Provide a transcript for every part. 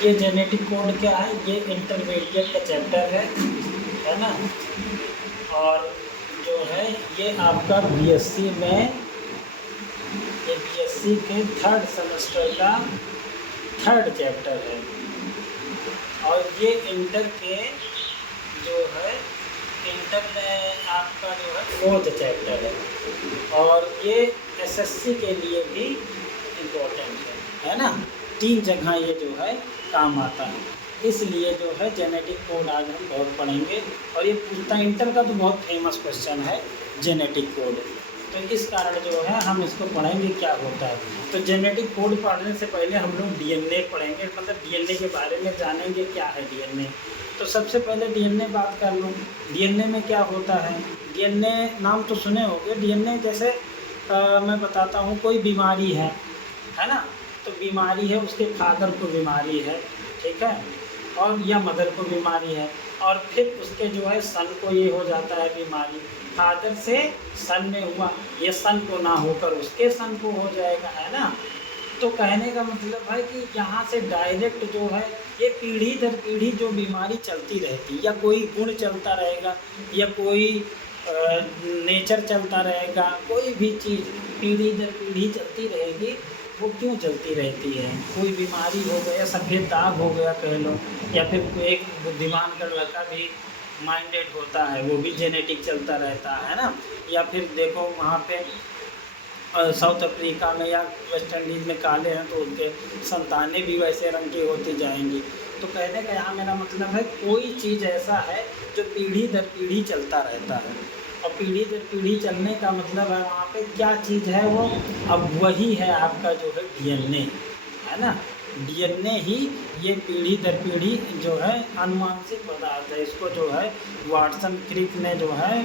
ये genetic code क्या है, ये इंटरमीडिएट का चैप्टर है ना। और जो है ये आपका बीएससी में, ये बीएससी के थर्ड सेमेस्टर का थर्ड चैप्टर है। और ये इंटर के जो है, इंटर में आपका जो है फोर्थ चैप्टर है। और ये एसएससी के लिए भी इम्पोर्टेंट है ना। 3 जगह ये जो है काम आता है, इसलिए जो है जेनेटिक कोड आज हम बहुत पढ़ेंगे। और ये पूछता इंटर का तो बहुत फेमस क्वेश्चन है जेनेटिक कोड, तो इस कारण जो है हम इसको पढ़ेंगे क्या होता है। तो जेनेटिक कोड पढ़ने से पहले हम लोग डीएनए पढ़ेंगे, मतलब डीएनए के बारे में जानेंगे क्या है डीएनए। तो सबसे पहले डीएनए बात कर लूँ, डीएनए में क्या होता है। डीएनए नाम तो सुने होंगे। डीएनए जैसे मैं बताता हूँ, कोई बीमारी है ना, तो बीमारी है, उसके फादर को बीमारी है, ठीक है, और या मदर को बीमारी है, और फिर उसके जो है सन को ये हो जाता है बीमारी। फादर से सन में हुआ, ये सन को ना होकर उसके सन को हो जाएगा, है ना। तो कहने का मतलब है कि यहाँ से डायरेक्ट जो है ये पीढ़ी दर पीढ़ी जो बीमारी चलती रहती, या कोई गुण चलता रहेगा, या कोई नेचर चलता रहेगा, कोई भी चीज़ पीढ़ी दर पीढ़ी चलती रहेगी। वो क्यों चलती रहती है, कोई बीमारी हो गया, सफ़ेद दाग हो गया कह लो, या फिर एक बुद्धिमान का लड़का भी माइंडेड होता है, वो भी जेनेटिक चलता रहता है ना। या फिर देखो वहाँ पे साउथ अफ्रीका में या वेस्ट इंडीज़ में काले हैं, तो उनके संतानें भी वैसे रंग की होती जाएंगी। तो कहने का यहाँ मेरा मतलब है, कोई चीज़ ऐसा है जो पीढ़ी दर पीढ़ी चलता रहता है। और पीढ़ी दर पीढ़ी चलने का मतलब है वहाँ पे क्या चीज़ है वो, अब वही है आपका जो है डीएनए, है ना। डीएनए ही ये पीढ़ी दर पीढ़ी जो है आनुवांशिक पदार्थ है। इसको जो है वाटसन क्रिक ने जो है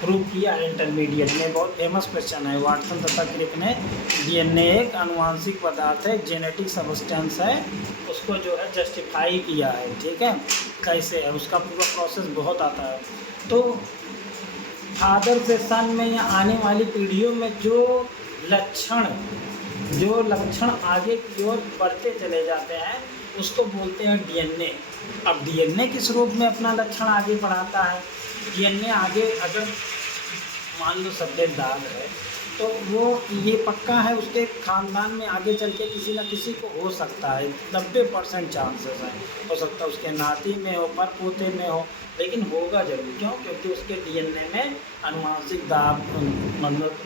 प्रूव किया इंटरमीडिएट में, बहुत फेमस क्वेश्चन है। वाटसन तथा क्रिक ने डीएनए एक आनुवांशिक पदार्थ है, जेनेटिक सब्सटेंस है, उसको जो है जस्टिफाई किया है, ठीक है। कैसे है उसका पूरा प्रोसेस बहुत आता है। तो फादर से सन में या आने वाली पीढ़ियों में जो लक्षण आगे की ओर बढ़ते चले जाते हैं उसको बोलते हैं डीएनए। अब डीएनए किस रूप में अपना लक्षण आगे बढ़ाता है। डीएनए आगे अगर मान लो सफ़ेद दाग है, तो वो ये पक्का है उसके ख़ानदान में आगे चल के किसी न किसी को हो सकता है, 90% चांसेस हैं। हो सकता है उसके नाती में हो, पर पोते में हो, लेकिन होगा जरूर। क्यों? क्योंकि उसके डीएनए में आनुवांशिक दाग, मतलब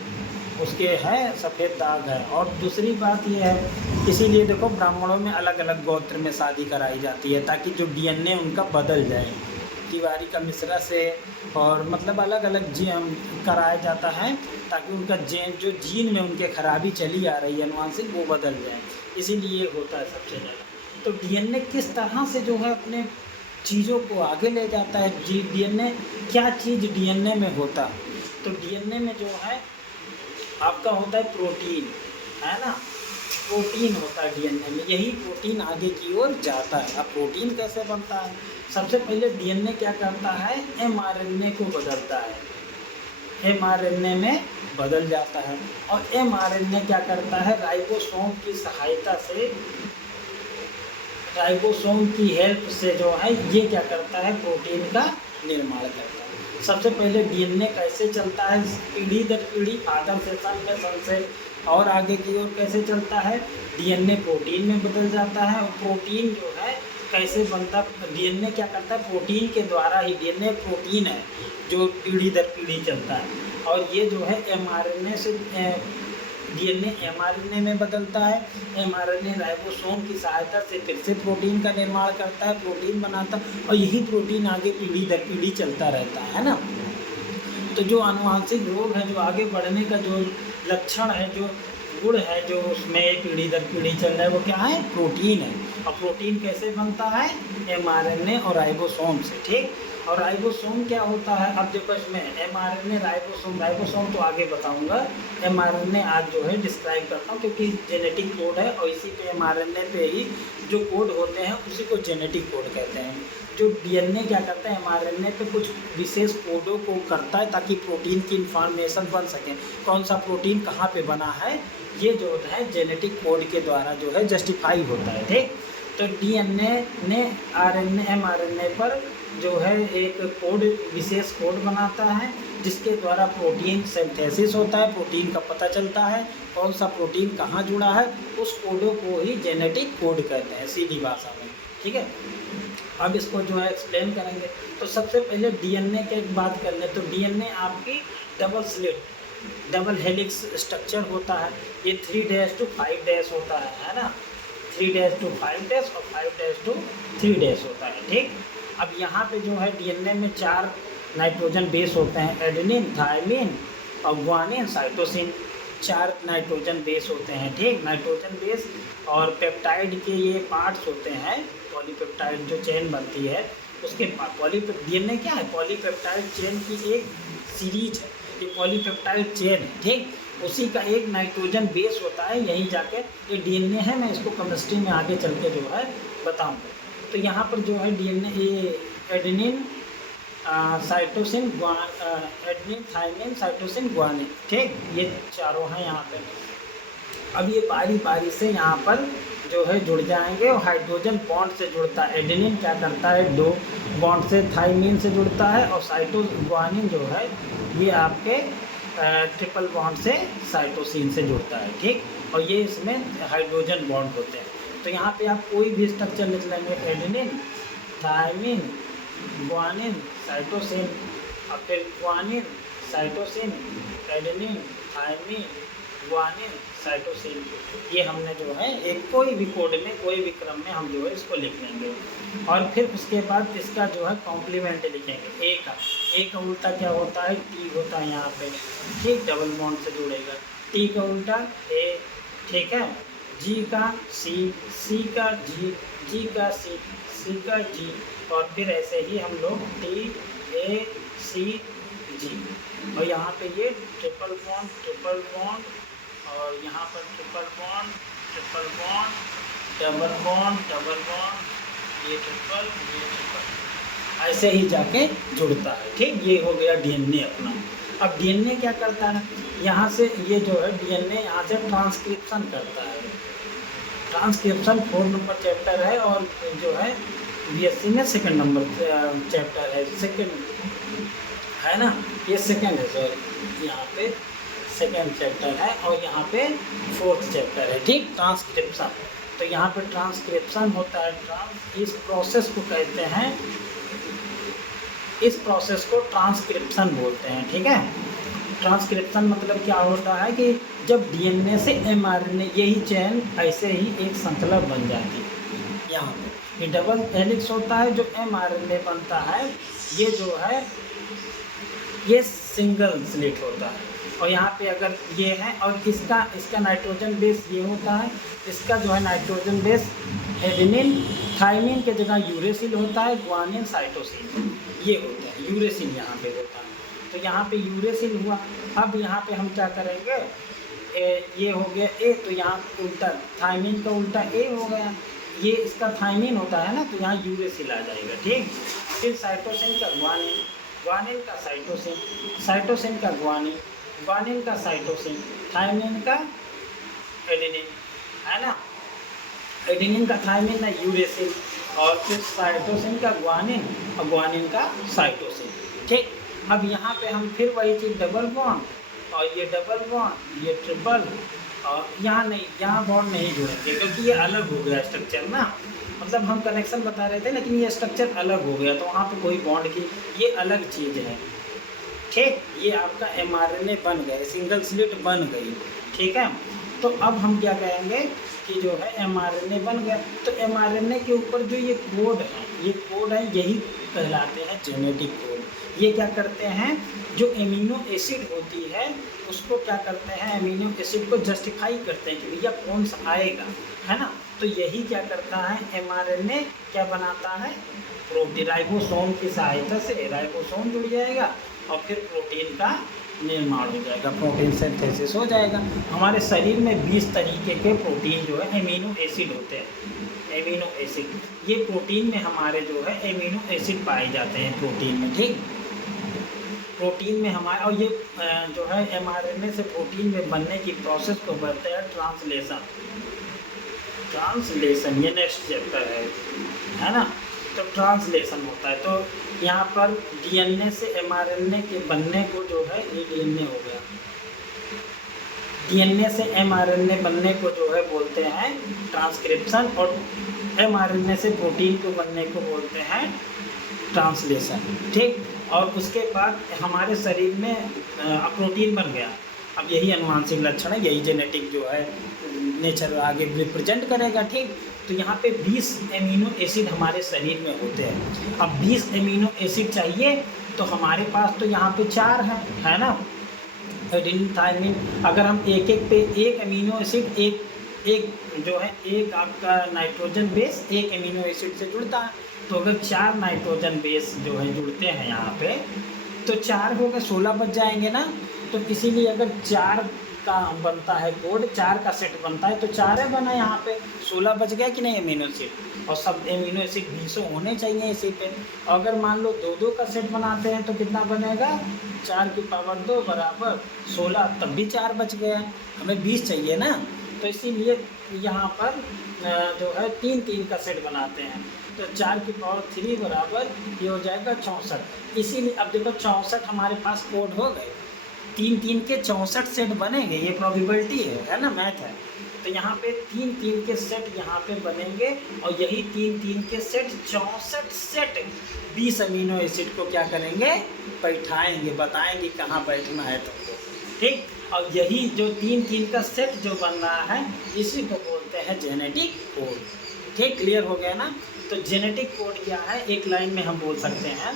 उसके है सफ़ेद दाग है। और दूसरी बात ये है, इसीलिए देखो ब्राह्मणों में अलग अलग गोत्र में शादी कराई जाती है, ताकि जो डीएनए उनका बदल जाए। तिवारी का मिश्रा से, और मतलब अलग अलग कराया जाता है, ताकि उनका जो जीन में उनके खराबी चली आ रही है अनुवांशिक, वो बदल जाए। इसीलिए होता है सबसे ज़्यादा। तो डीएनए किस तरह से जो है अपने चीज़ों को आगे ले जाता है। डीएनए क्या चीज़ डीएनए में होता है, तो डीएनए में जो है आपका होता है प्रोटीन, है ना। प्रोटीन होता है डीएनए में, यही प्रोटीन आगे की ओर जाता है। अब प्रोटीन कैसे बनता है, सबसे पहले डीएनए क्या करता है, एमआरएनए को बदलता है, एमआरएनए में बदल जाता है। और एमआरएनए क्या करता है, राइबोसोम की सहायता से, राइबोसोम की हेल्प से जो है ये क्या करता है, प्रोटीन का निर्माण करता है। सबसे पहले डीएनए कैसे चलता है, पीढ़ी दर पीढ़ी, फादर से सन में, सन से और आगे की ओर कैसे चलता है, डीएनए प्रोटीन में बदल जाता है। और प्रोटीन जो है कैसे बनता, डीएनए क्या करता है, प्रोटीन के द्वारा ही, डीएनए प्रोटीन है जो पीढ़ी दर पीढ़ी चलता है। और ये जो है एमआरएनए से, डीएनए एमआरएनए में बदलता है, एमआरएनए राइबोसोम की सहायता से फिर से प्रोटीन का निर्माण करता है, प्रोटीन बनाता है, और यही प्रोटीन आगे पीढ़ी दर पीढ़ी चलता रहता है ना। तो जो आनुवांशिक रोग है, जो आगे बढ़ने का जो लक्षण है, जो गुण है, जो उसमें पीढ़ी दर पीढ़ी चल रहा है, वो क्या है, प्रोटीन है। और प्रोटीन कैसे बनता है, एमआरएनए और राइबोसोम से, ठीक। और राइबोसोम क्या होता है, अब देखो इसमें एमआरएनए, राइबोसोम तो आगे बताऊंगा, एमआरएनए आज जो है डिस्क्राइब करता हूँ, क्योंकि जेनेटिक कोड है और इसी पे एमआरएनए पे ही जो कोड होते हैं उसी को जेनेटिक कोड कहते हैं। जो डीएनए क्या करता है, एमआरएनए पे कुछ विशेष कोडों को करता है ताकि प्रोटीन की इन्फॉर्मेशन बन सके, कौन सा प्रोटीन कहाँ पे बना है, ये जो होता है जेनेटिक कोड के द्वारा जो है जस्टिफाई होता है, ठीक। तो डीएनए ने आरएनए एमआरएनए पर जो है एक कोड, विशेष कोड बनाता है जिसके द्वारा प्रोटीन सिंथेसिस होता है, प्रोटीन का पता चलता है कौन सा प्रोटीन कहाँ जुड़ा है, उस कोडों को ही जेनेटिक कोड कहते हैं सीधी भाषा में। ठीक है, अब इसको जो है एक्सप्लेन करेंगे। तो सबसे पहले डीएनए की बात कर लें तो डीएनए आपकी double slit, double helix structure होता है। ये 3' to 5' होता है ना, 3' to 5' और 5' to 3' होता है। ठीक, अब यहाँ पे जो है डीएनए में 4 नाइट्रोजन बेस होते हैं, एडेनिन, थायमिन और ग्वानिन, साइटोसिन। 4 नाइट्रोजन बेस होते हैं। ठीक, नाइट्रोजन बेस और पेप्टाइड के ये पार्ट्स होते हैं, पॉलीपेप्टाइड जो चेन बनती है उसके डीएनए क्या है, पॉलीपेप्टाइड चेन की एक सीरीज है, ये पॉलीपेप्टाइड चेन है। ठीक, उसी का एक नाइट्रोजन बेस होता है, यहीं जाके ये डीएनए है। मैं इसको केमिस्ट्री में आगे चल के जो है बताऊँगा। तो यहाँ पर जो है डीएनए ये adenine, cytosine, adenine, thymine, cytosine, guanine. ठीक, ये चारों हैं यहाँ पे। अब ये बारी बारी से यहाँ पर जो है जुड़ जाएंगे और हाइड्रोजन बॉन्ड से जुड़ता है। एडेनिन क्या करता है, 2 बॉन्ड से थायमिन से जुड़ता है और ग्वानिन जो है ये आपके ट्रिपल बॉन्ड से साइटोसिन से जुड़ता है। ठीक, और ये इसमें हाइड्रोजन बॉन्ड होते हैं। तो यहाँ पे आप कोई भी स्ट्रक्चर लिख लेंगे, एडेनिन, थायमिन, ग्वानिन, साइटोसिन, और फिर guanine, cytosine, adenine, thymine, guanine, cytosine. ये हमने जो है एक कोई भी कोड में, कोई भी क्रम में हम जो है इसको लिख लेंगे। और फिर उसके बाद इसका जो है कॉम्प्लीमेंट लिखेंगे। ए का उल्टा क्या होता है, टी होता है यहाँ पे। ठीक, डबल बॉन्ड से जुड़ेगा। टी का उल्टा ए। ठीक है, जी का सी, सी का जी, जी का सी, सी का जी, और फिर ऐसे ही हम लोग टी ए सी जी। और यहाँ पे ये ट्रिपल बॉन्ड और यहाँ पर ट्रिपल बॉन्ड, डबल बॉन्ड, ये ट्रिपल, ऐसे ही जाके जुड़ता है। ठीक, ये हो गया डीएनए अपना। अब डीएनए क्या करता है, यहाँ से ये जो है डीएनए यहाँ से ट्रांसक्रिप्शन करता है। ट्रांसक्रिप्शन 4 नंबर चैप्टर है और जो है बीएससी में 2nd नंबर चैप्टर है, 2nd है ना, ये 2nd है, सॉरी यहाँ पे 2nd चैप्टर है और यहाँ पे 4th चैप्टर है। ठीक, ट्रांसक्रिप्शन। तो यहाँ पे ट्रांसक्रिप्शन होता है। इस प्रोसेस को कहते हैं, इस प्रोसेस को ट्रांसक्रिप्शन बोलते हैं। ठीक है, ट्रांसक्रिप्शन मतलब क्या होता है कि जब डीएनए से एमआरएनए, यही चेन ऐसे ही एक श्रृंखला बन जाती है। यहाँ पे ये डबल हेलिक्स होता है, जो एमआरएनए बनता है ये जो है ये सिंगल स्लिट होता है। और यहाँ पे अगर ये है और इसका नाइट्रोजन बेस ये होता है, इसका जो है नाइट्रोजन बेस एडेनिन, थायमिन के जगह यूरेसिल होता है, ग्वानिन, साइटोसिन ये होता है, यूरेसिल यहाँ पे होता है। तो यहाँ पे यूरेसिल हुआ। अब यहाँ पे हम क्या करेंगे, ये हो गया ए, तो यहाँ उल्टा थायमिन का उल्टा ए हो गया, ये इसका थायमिन होता है ना, तो यहाँ यूरेसिल आ जाएगा। ठीक, फिर साइटोसिन का ग्वानिन, ग्वानिन का साइटोसिन, साइटोसिन का ग्वानिन, ग्वानिन का साइटोसिन, थायमिन का एडेनिन, है ना, एडेनिन का थायमिन ना यूरेसिल, और फिर साइटोसिन का ग्वानिन और ग्वानिन का साइटोसिन। ठीक, अब यहाँ पे हम फिर वही चीज़, डबल बॉन्ड और ये डबल बॉन्ड, ये ट्रिपल, और यहाँ नहीं, यहाँ बॉन्ड नहीं जुड़ेंगे क्योंकि ये अलग हो गया स्ट्रक्चर ना, मतलब हम कनेक्शन बता रहे थे लेकिन ये स्ट्रक्चर अलग हो गया, तो वहाँ पे कोई बॉन्ड की ये अलग चीज़ है। ठीक, ये आपका एमआरएनए बन गए, सिंगल स्लिट बन गई। ठीक है, तो अब हम क्या कहेंगे कि जो है एमआरएनए बन गया, तो एमआरएनए के ऊपर जो ये कोड है, ये कोड है, यही कहलाते हैं जेनेटिक कोड। ये क्या करते हैं, जो एमिनो एसिड होती है उसको क्या करते हैं, एमिनो एसिड को जस्टिफाई करते हैं कि भैया कौन सा आएगा, है ना। तो यही क्या करता है, एमआरएनए क्या बनाता है, प्रोटीन, राइबोसोम की सहायता से राइबोसोम जुड़ जाएगा और फिर प्रोटीन का निर्माण हो जाएगा, प्रोटीन सिंथेसिस हो जाएगा। हमारे शरीर में 20 तरीके के प्रोटीन जो है एमिनो एसिड होते हैं, एमिनो एसिड, ये प्रोटीन में हमारे जो है एमिनो एसिड पाए जाते हैं प्रोटीन में। ठीक, प्रोटीन में हमारे, और ये जो है एमआरएनए से प्रोटीन में बनने की प्रोसेस को बोलते हैं ट्रांसलेशन। ट्रांसलेशन ये नेक्स्ट चैप्टर है ना। तो ट्रांसलेशन होता है, तो यहाँ पर डीएनए से एमआरएनए के बनने को जो है, ये डीएनए हो गया, डीएनए से एमआरएनए बनने को जो है बोलते हैं ट्रांसक्रिप्शन, और एमआरएनए से प्रोटीन को बनने को बोलते हैं ट्रांसलेशन। ठीक, और उसके बाद हमारे शरीर में प्रोटीन बन गया। अब यही अनुवांशिक लक्षण है, यही जेनेटिक जो है नेचर आगे रिप्रेजेंट करेगा। ठीक, तो यहाँ पे 20 एमिनो एसिड हमारे शरीर में होते हैं। अब 20 एमिनो एसिड चाहिए तो हमारे पास तो यहाँ पे 4 है ना, एडेनिन थायमिन। अगर हम एक एक पे एक एमिनो एसिड एक जो है, एक आपका नाइट्रोजन बेस एक एमिनो एसिड से जुड़ता है, तो अगर 4 नाइट्रोजन बेस जो है जुड़ते हैं यहाँ पे, तो 4 हो गए 16 बच जाएंगे ना। तो इसीलिए अगर 4 का बनता है कोड, 4 का सेट बनता है, तो 4 है बना, यहाँ पे 16 बच गया कि नहीं एमिनो एसिड, और सब एमिनो एसिड 20 होने चाहिए इसी पे। अगर मान लो 2-2 का सेट बनाते हैं तो कितना बनेगा, 4 की पावर 2 बराबर 16, तब भी 4 बच गया, हमें 20 चाहिए ना। तो इसीलिए यहाँ पर जो है 3-3 का सेट बनाते हैं, तो 4 की पावर 3 बराबर ये हो जाएगा 64। इसीलिए अब देखो 64 हमारे पास कोड हो गए, 3-3 के 64 सेट बनेंगे, ये प्रोबेबिलिटी है ना, मैथ है। तो यहाँ पे 3-3 के सेट यहाँ पे बनेंगे, और यही 3-3 के सेट 64 सेट 20 अमीनो एसिड को क्या करेंगे, बैठाएंगे, बताएंगे कहाँ बैठना है तुमको। ठीक, और यही जो 3-3 का सेट जो बन रहा है, इसी को बोलते हैं जेनेटिक कोड। ठीक, क्लियर हो गया ना। तो जेनेटिक कोड क्या है, एक लाइन में हम बोल सकते हैं